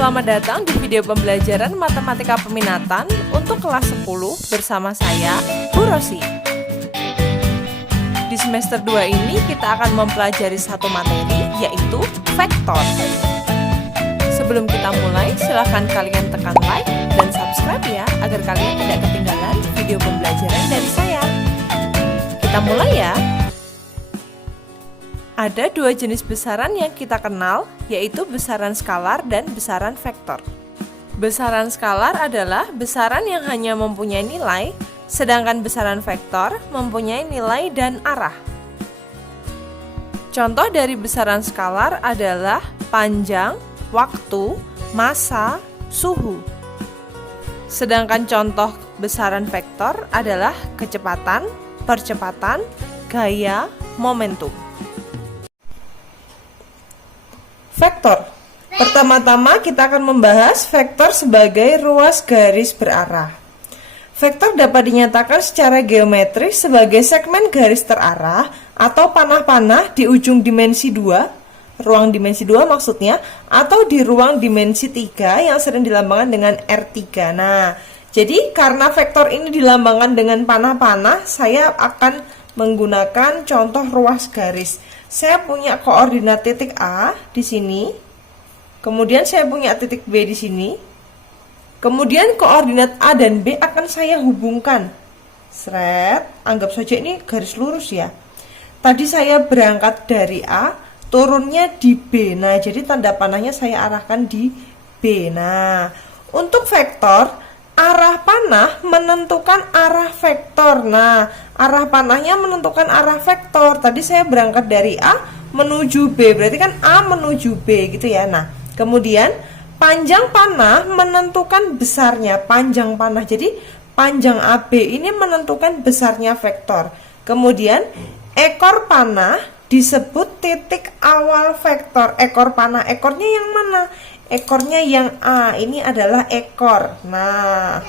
Selamat datang di video pembelajaran Matematika Peminatan untuk kelas 10 bersama saya, Bu Rosi. Di semester 2 ini kita akan mempelajari satu materi, yaitu vektor. Sebelum kita mulai, silahkan kalian tekan like dan subscribe ya, agar kalian tidak ketinggalan video pembelajaran dari saya. Kita mulai ya. Ada dua jenis besaran yang kita kenal, yaitu besaran skalar dan besaran vektor. Besaran skalar adalah besaran yang hanya mempunyai nilai, sedangkan besaran vektor mempunyai nilai dan arah. Contoh dari besaran skalar adalah panjang, waktu, massa, suhu. Sedangkan contoh besaran vektor adalah kecepatan, percepatan, gaya, momentum. Vektor. Pertama-tama kita akan membahas vektor sebagai ruas garis berarah. Vektor dapat dinyatakan secara geometris sebagai segmen garis terarah atau panah-panah di ujung dimensi 2, ruang dimensi 2 maksudnya, atau di ruang dimensi 3 yang sering dilambangkan dengan R3. Nah, jadi karena vektor ini dilambangkan dengan panah-panah, saya akan menggunakan contoh ruas garis. Saya punya koordinat titik A di sini, kemudian saya punya titik B di sini, kemudian koordinat A dan B akan saya hubungkan. Seret, anggap saja ini garis lurus ya. Tadi saya berangkat dari A, turunnya di B. Nah, jadi tanda panahnya saya arahkan di B. Nah, untuk vektor, arah panah menentukan arah vektor. Nah, arah panahnya menentukan arah vektor. Tadi saya berangkat dari A menuju B, berarti kan A menuju B gitu ya. Nah, kemudian panjang panah menentukan besarnya panjang panah. Jadi panjang AB ini menentukan besarnya vektor. Kemudian ekor panah disebut titik awal vektor. Ekor panah, ekornya yang mana? Ekornya yang A, ini adalah ekor. Nah,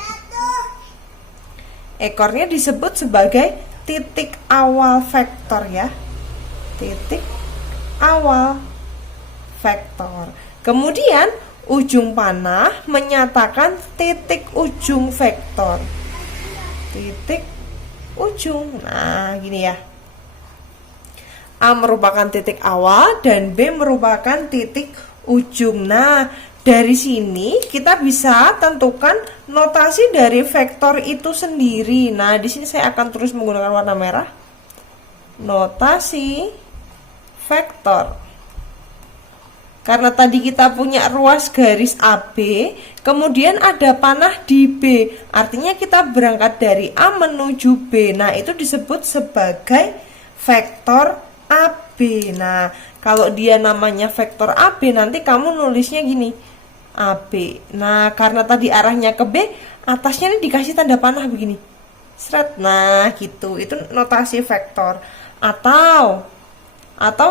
ekornya disebut sebagai titik awal vektor ya. Titik awal vektor. Kemudian ujung panah menyatakan titik ujung vektor. Titik ujung. Nah, gini ya. A merupakan titik awal dan B merupakan titik ujung. Nah, dari sini kita bisa tentukan notasi dari vektor itu sendiri. Nah, di sini saya akan terus menggunakan warna merah. Notasi vektor. Karena tadi kita punya ruas garis AB, kemudian ada panah di B. Artinya kita berangkat dari A menuju B. Nah, itu disebut sebagai vektor AB. Nah, kalau dia namanya vektor AB, nanti kamu nulisnya gini, AB. Nah, karena tadi arahnya ke B, atasnya ini dikasih tanda panah begini. Seret. Nah, gitu. Itu notasi vektor. Atau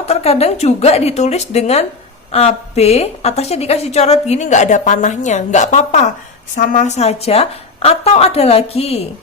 terkadang juga ditulis dengan AB, atasnya dikasih coret gini, nggak ada panahnya. Nggak apa-apa, sama saja. Atau ada lagi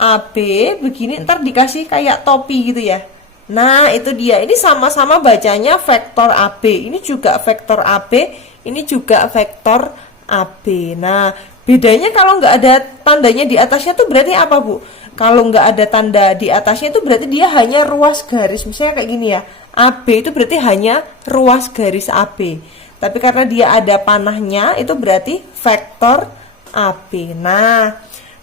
AB begini, ntar dikasih kayak topi gitu ya. Nah, itu dia. Ini sama-sama bacanya vektor AB. Ini juga vektor AB, ini juga vektor AB. Nah, bedanya kalau nggak ada tandanya di atasnya tuh berarti apa, Bu? Kalau nggak ada tanda di atasnya itu berarti dia hanya ruas garis. Misalnya kayak gini ya. AB itu berarti hanya ruas garis AB. Tapi karena dia ada panahnya, itu berarti vektor AB. Nah,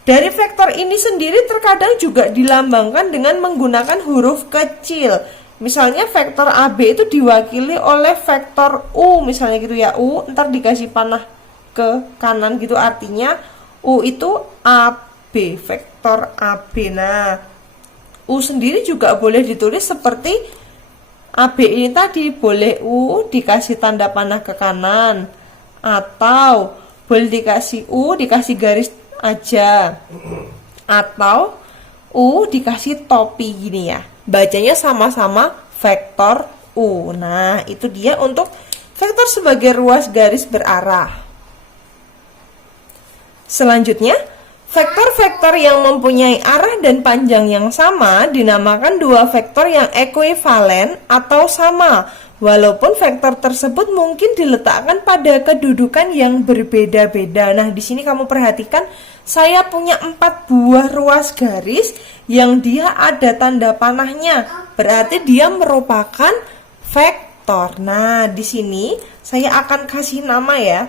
dari vektor ini sendiri terkadang juga dilambangkan dengan menggunakan huruf kecil. Misalnya vektor AB itu diwakili oleh vektor U, misalnya gitu ya. U, ntar dikasih panah ke kanan gitu, artinya U itu AB, vektor AB. Nah, U sendiri juga boleh ditulis seperti AB ini tadi. Boleh U dikasih tanda panah ke kanan, atau boleh dikasih U dikasih garis aja, atau U dikasih topi gini ya. Bacanya sama-sama vektor U. Nah, itu dia untuk vektor sebagai ruas garis berarah. Selanjutnya, vektor-vektor yang mempunyai arah dan panjang yang sama dinamakan dua vektor yang ekuivalen atau sama Walaupun vektor tersebut mungkin diletakkan pada kedudukan yang berbeda-beda. Nah, di sini kamu perhatikan, saya punya 4 buah ruas garis yang dia ada tanda panahnya. Berarti dia merupakan vektor. Nah, di sini saya akan kasih nama ya.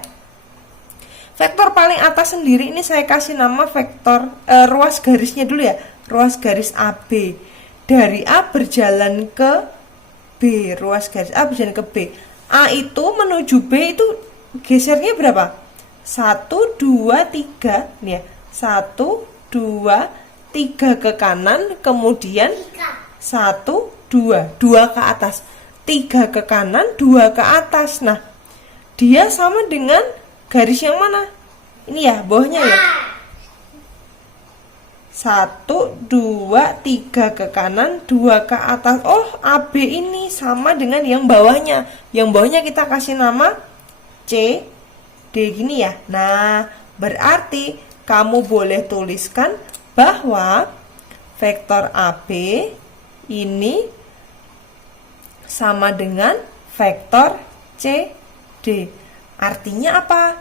Vektor paling atas sendiri ini saya kasih nama vektor ruas garisnya dulu ya. Ruas garis AB. Dari A berjalan ke B, ruas garis A berjalan ke B. A itu menuju B itu gesernya berapa? 1, 2, 3 nih ya. 1, 2, 3 ke kanan, kemudian 1, 2 ke atas. 3 ke kanan, 2 ke atas. Nah, dia sama dengan garis yang mana? Ini ya, bawahnya ya. 1, 2, 3 ke kanan, 2 ke atas. Oh, AB ini sama dengan yang bawahnya. Yang bawahnya kita kasih nama C, D gini ya. Nah, berarti kamu boleh tuliskan bahwa vektor AB ini sama dengan vektor C, D. Artinya apa?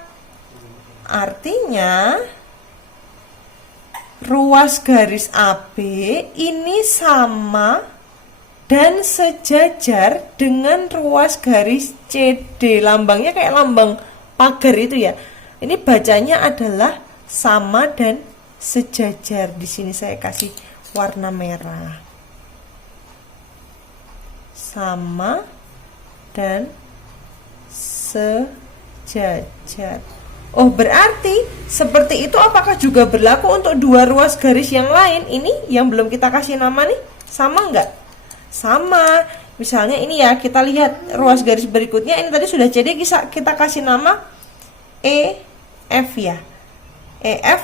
Artinya ruas garis AB ini sama dan sejajar dengan ruas garis CD. Lambangnya kayak lambang pagar itu ya. Ini bacanya adalah sama dan sejajar. Di sini saya kasih warna merah. Sama dan sejajar. Oh, berarti seperti itu apakah juga berlaku untuk dua ruas garis yang lain? Ini yang belum kita kasih nama nih, sama nggak? Sama. Misalnya ini ya, kita lihat ruas garis berikutnya. Ini tadi sudah CD, kita kasih nama EF ya. EF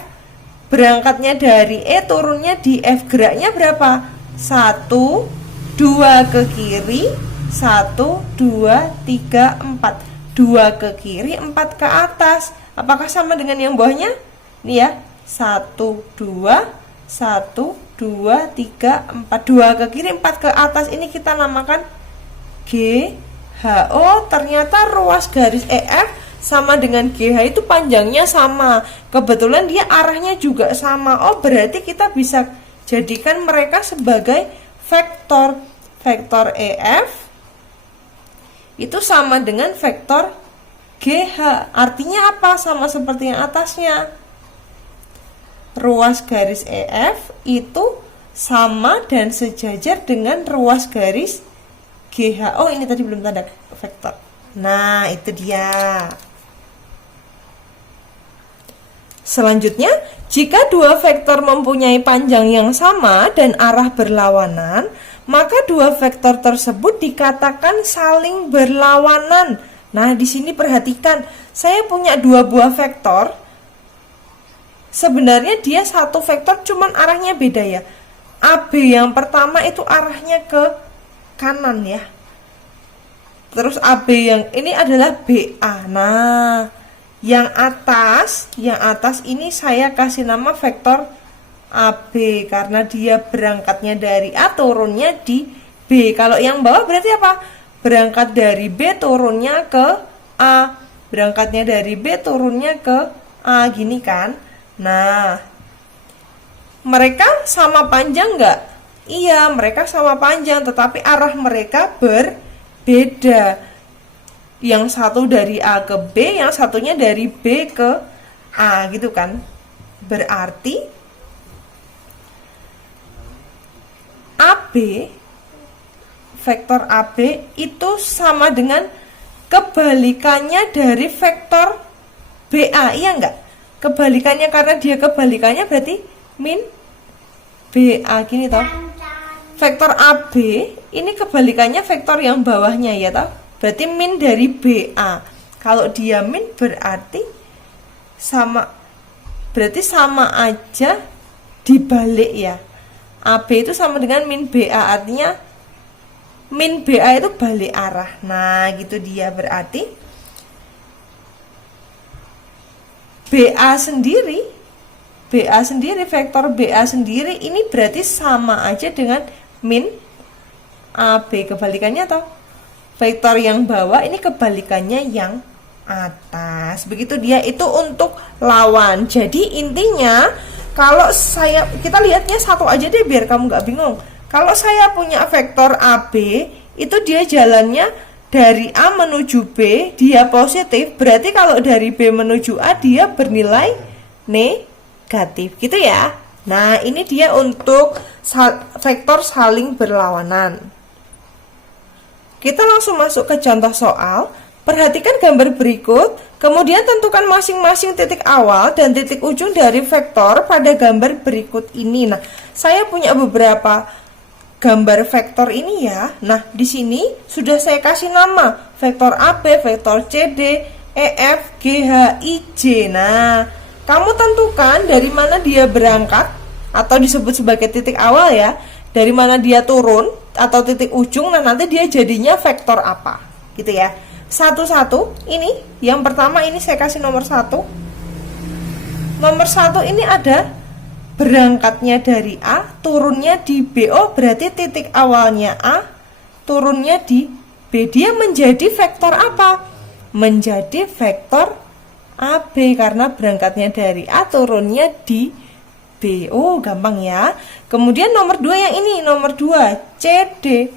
berangkatnya dari E, turunnya di F. Geraknya berapa? 1, 2 ke kiri, 1, 2, 3, 4. 2 ke kiri, 4 ke atas. Apakah sama dengan yang bawahnya? Ini ya, 1, 2, 1, 2, 3, 4. 2 ke kiri, 4 ke atas. Ini kita namakan GH. Oh, ternyata ruas garis EF sama dengan GH itu panjangnya sama. Kebetulan dia arahnya juga sama. Oh, berarti kita bisa jadikan mereka sebagai vektor. Vektor EF itu sama dengan vektor GH. Artinya apa? Sama seperti yang atasnya. Ruas garis EF itu sama dan sejajar dengan ruas garis GH. Oh, ini tadi belum tanda vektor. Nah, itu dia. Selanjutnya, jika dua vektor mempunyai panjang yang sama dan arah berlawanan, maka dua vektor tersebut dikatakan saling berlawanan. Nah, di sini perhatikan, saya punya dua buah vektor. Sebenarnya dia satu vektor, cuman arahnya beda ya. AB yang pertama itu arahnya ke kanan ya. Terus AB yang ini adalah BA. Nah, yang atas ini saya kasih nama vektor AB karena dia berangkatnya dari A, turunnya di B. Kalau yang bawah berarti apa? Berangkat dari B, turunnya ke A. Berangkatnya dari B, turunnya ke A, gini kan? Nah, mereka sama panjang nggak? Iya, mereka sama panjang, tetapi arah mereka berbeda. Yang satu dari A ke B, yang satunya dari B ke A, gitu kan? Berarti AB, vektor AB itu sama dengan kebalikannya dari vektor BA, iya enggak? Kebalikannya, karena dia kebalikannya berarti min BA, gini toh. Vektor AB ini kebalikannya vektor yang bawahnya ya toh. Berarti min dari BA. Kalau dia min berarti sama aja dibalik ya. AB itu sama dengan min BA, artinya min BA itu balik arah. Nah, gitu dia, berarti BA sendiri, vektor BA sendiri ini berarti sama aja dengan min AB, kebalikannya toh. vektor yang bawah ini kebalikannya yang atas. Begitu dia, itu untuk lawan. Jadi intinya kalau kita lihatnya satu aja deh biar kamu nggak bingung. Kalau saya punya vektor AB, itu dia jalannya dari A menuju B, dia positif. Berarti kalau dari B menuju A, dia bernilai negatif, gitu ya. Nah, ini dia untuk vektor saling berlawanan. Kita langsung masuk ke contoh soal. Perhatikan gambar berikut, kemudian tentukan masing-masing titik awal dan titik ujung dari vektor pada gambar berikut ini. Nah, saya punya beberapa gambar vektor ini ya. Nah, di sini sudah saya kasih nama, vektor AB, vektor CD, EF, GH, IJ. Nah, kamu tentukan dari mana dia berangkat atau disebut sebagai titik awal ya, dari mana dia turun atau titik ujung. Nah, nanti dia jadinya vektor apa, gitu ya. Satu-satu. Ini yang pertama, ini saya kasih nomor 1. Nomor 1 ini ada berangkatnya dari A, turunnya di B. Oh, berarti titik awalnya A, turunnya di B. Dia menjadi vektor apa? Menjadi vektor AB karena berangkatnya dari A, turunnya di B. Oh, gampang ya. Kemudian nomor 2 yang ini, nomor 2, CD.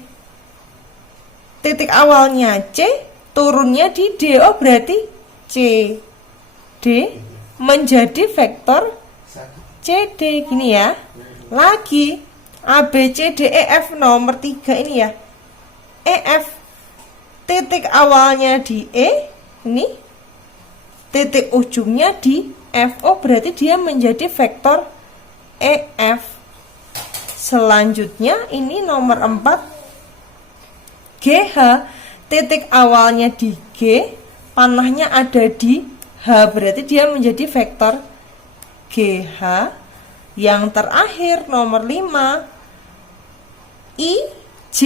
Titik awalnya C, turunnya di D. Oh, berarti CD menjadi vektor CD, gini ya. Lagi AB, CD, EF, nomor 3 ini ya. EF, titik awalnya di E, ini titik ujungnya di F. Oh, berarti dia menjadi vektor EF. Selanjutnya ini nomor 4, GH, titik awalnya di G, panahnya ada di H, berarti dia menjadi vektor GH. Yang terakhir nomor 5, IJ,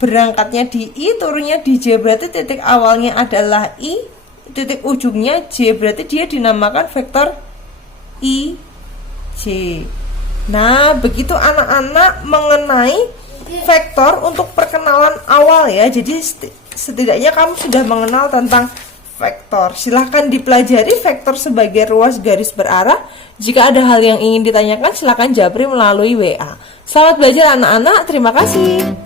berangkatnya di I, turunnya di J, berarti titik awalnya adalah I, titik ujungnya J, berarti dia dinamakan vektor IJ. Nah, begitu anak-anak mengenai vektor untuk perkenalan awal ya. Jadi setidaknya kamu sudah mengenal tentang vektor. Silahkan dipelajari vektor sebagai ruas garis berarah. Jika ada hal yang ingin ditanyakan, silahkan japri melalui WA. Selamat belajar anak-anak, terima kasih.